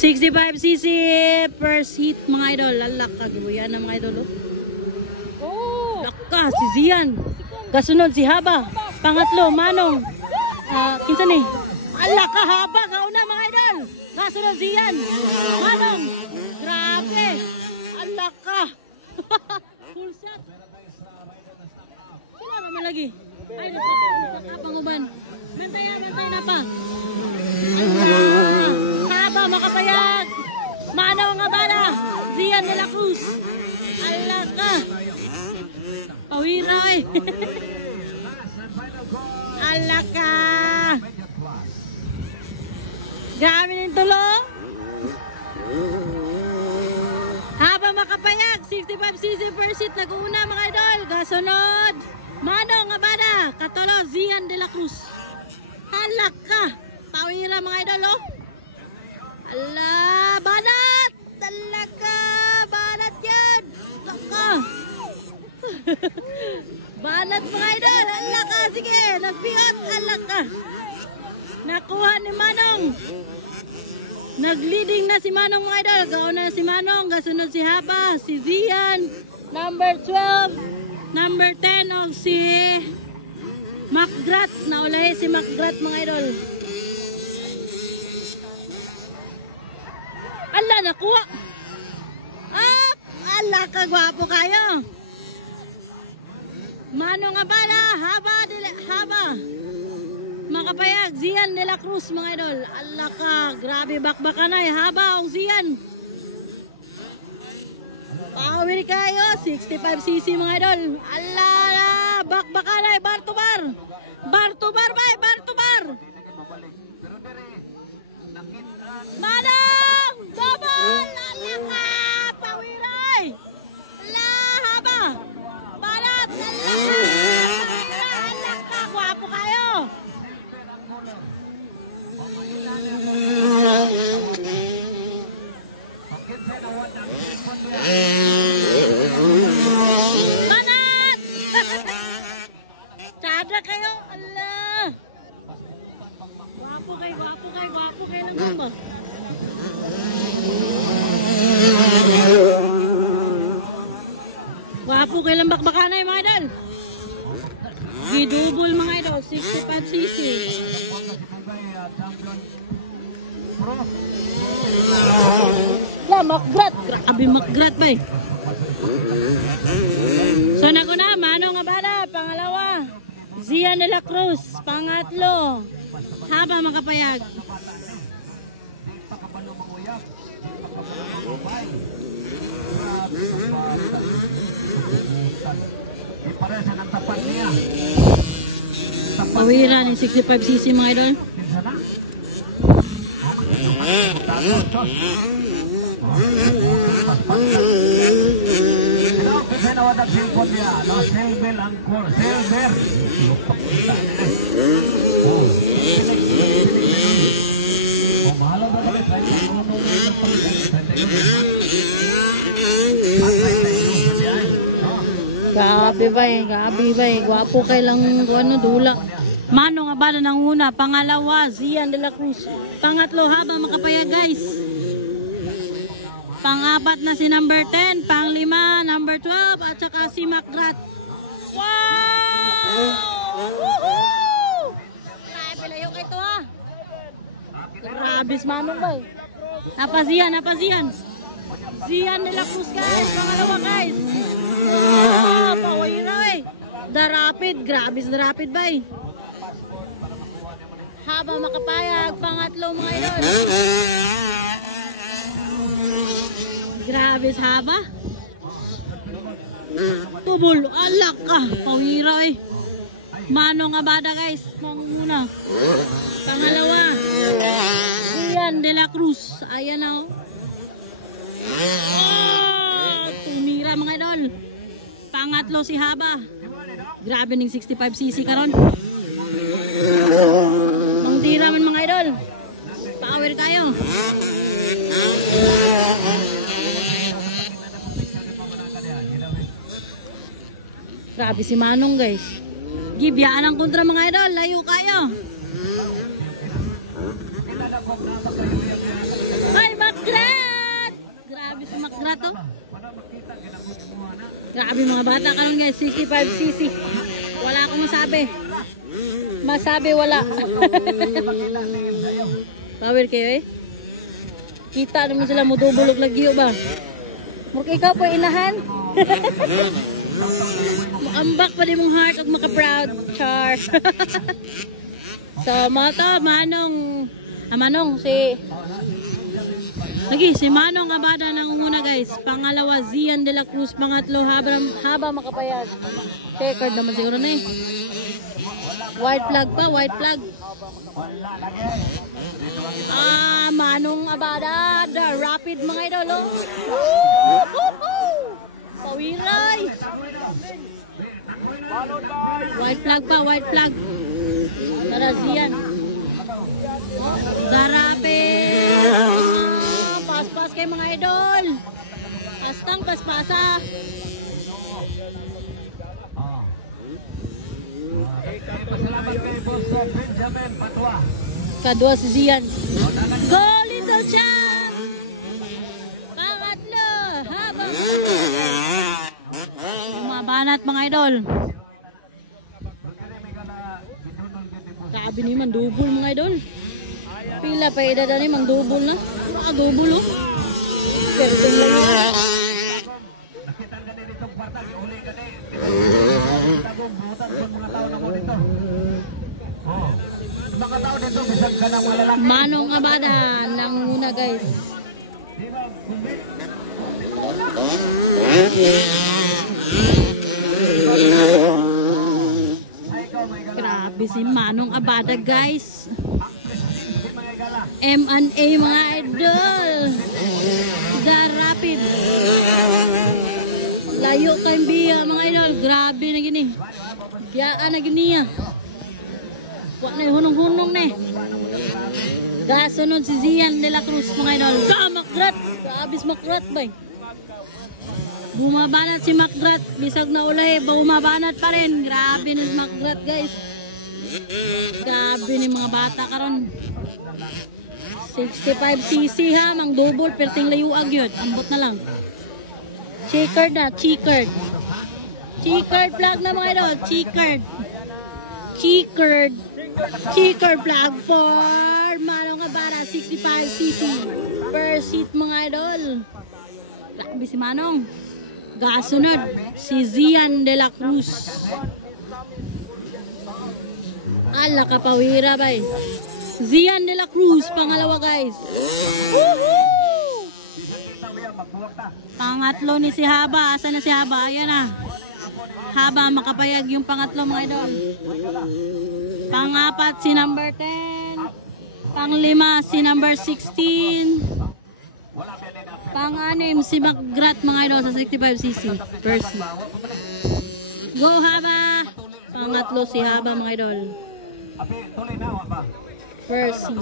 65cc per seat mga idol. Lalak ka gibuyan na mga idol. Oh, laka si Zian. Kasunod si Haba. Pangatlo Manong. Kinsa ni? Ala ka Haba kauna mga idol. Kasunod si Zian. Manong. Grabe. Ala ka. Full shot. Sila naman lagi. Ay, panguban. Bantay na pa. Haba makapayag. Manong nga bala. Zian de la Cruz. Ala ka. Pawira eh. Ala ka. Grabe ng tulong. Haba makapayag. 65cc per seat. Nag-uuna mga idol. Kasunod. Manong nga bala. Katulo Zian de la Cruz. Ala ka. Pawira mga idol oh. Ala. Banat. Ala ka. Banat yan. Laka. Banat mga idol. Ala ka. Sige. Nagpiyot. Ala ka. Nakuha ni Manong. Nagleading na si Manong mga idol. Gauna na si Manong. Kasunod si Haba. Si Zian. Number 12. Number 10 o si Macgrat. Naulahi si Macgrat mga idol. Ala, nakuha. Ah, ala, kagwapo kayo. Manong nga bala. Haba. Makapayag. Zian de la Cruz mga idol. Ala ka. Grabe bakbakanay. Haba o Zian. Power kayo, 65cc mga idol. Ala, bakbakanay, bar to bar. Bar to bar, bay, bar to bar. Manong! Double! Ala ka! Pawiray! Ala, Haba! Balat! Ala ka! Ala ka! Gwapo kayo! Manat! Tsada kayo! Ala! Gwapo kayo lang ba? Gwapo kayo lang bakbakanay mga idol. Gidubol mga idol, 65cc. La, Macgrat. Grabe Macgrat ba eh. So nako na, Manong nga bala. Pangalawa, Zian de la Cruz. Pangatlo, Haba makapayag. Pawira ng 65cc mga idol. Gabi ba eh. Gwapo kay lang ano, dula. Manong nga bala ng una. Pangalawa, Zian de la Cruz. Pangatlo, Haba makapayag guys. Pangapat na si number 10. Panglima, number 12. At saka si Macgrat. Wow! Woohoo! Ay, pilayo kayo ito ha. Grabis Manong ba eh. Napazian. Zian de la Cruz guys. Pangalawa guys. Pawira eh. The Rapid. Grabis The Rapid ba eh. Haba makapayag. Pangatlo mga idol. Grabis Haba. Tubol. Alak ka. Pawira eh. Manong Abada guys. Muna. Pangalawa, Zian de la Cruz. Ayan o. Tumira mga idol. Pangatlo si Haba. Grabe ng 65cc karon. Mangtira man mga idol. Power kayo. Grabe si Manong guys. Gibiyaan ang kontra mga idol. Layo kayo. Ay, Grabe mga bata karon guys, 65cc. Wala akong masabi. Masabi wala. Power kayo eh. Kita naman sila mo dubulog lagi ba? Murag ikaw po inahan. Maambak pa din mong heart at maka-proud. Char. So mga to, Manong si lagi, si Manong Abada nangunguna guys. Pangalawa, Zian de la Cruz. Pangatlo, Haba Makapayag. Checkered naman siguro na eh. White flag pa, white flag. Manong Abada. The rapid mga idol. Pawiray. White flag pa, white flag. Tara, Zian. Garape. Pas-pas kayo mga idol. Pastang paspasa. Kadua si Zian. Go Little Champ. Pangatlo, Haba. Mabanat mga idol. Grabe ni man dubol mga idol. Pila pa edad ni mang dubol na. Dubol oh. Pero lang yun. Manong Abada nanguna guys. Grabe si Manong Abada guys. M&A mga idol. The rapid. Layo kayong biya mga idol. Grabe na gini. Biyaan na gini ya. Wala na hunong-hunong na eh. Kasunod si Zian de la Cruz mga idol. Makgrat. Kaabis Makgrat ba eh. Bumabanat si Makgrat. Bisag na ulay. Bumabanat pa rin. Grabe na si Makgrat guys. Grabe ni mga bata karon. 65cc ha. Mang double. Perting layuag yun. Ambot na lang. Checkered na. Checkered. Checkered flag na mga idol. Checkered. Checkered. Checkered flag for Manong Abada. 65cc per seat mga idol. Grabe si Manong. Gasunod si Zian de la Cruz. Ala kapawira bay. Zian de la Cruz pangalawa guys. Woohoo! Pangatlo ni si Haba. Asa na si Haba? Ayan na. Haba Makapayag yung pangatlo mga idol. Pangapat si number 10. Panglima si number 16. Pang-anim si Makgrat mga idol sa 65cc. Percy. Go Haba. Pangatlo si Haba mga idol. Percy.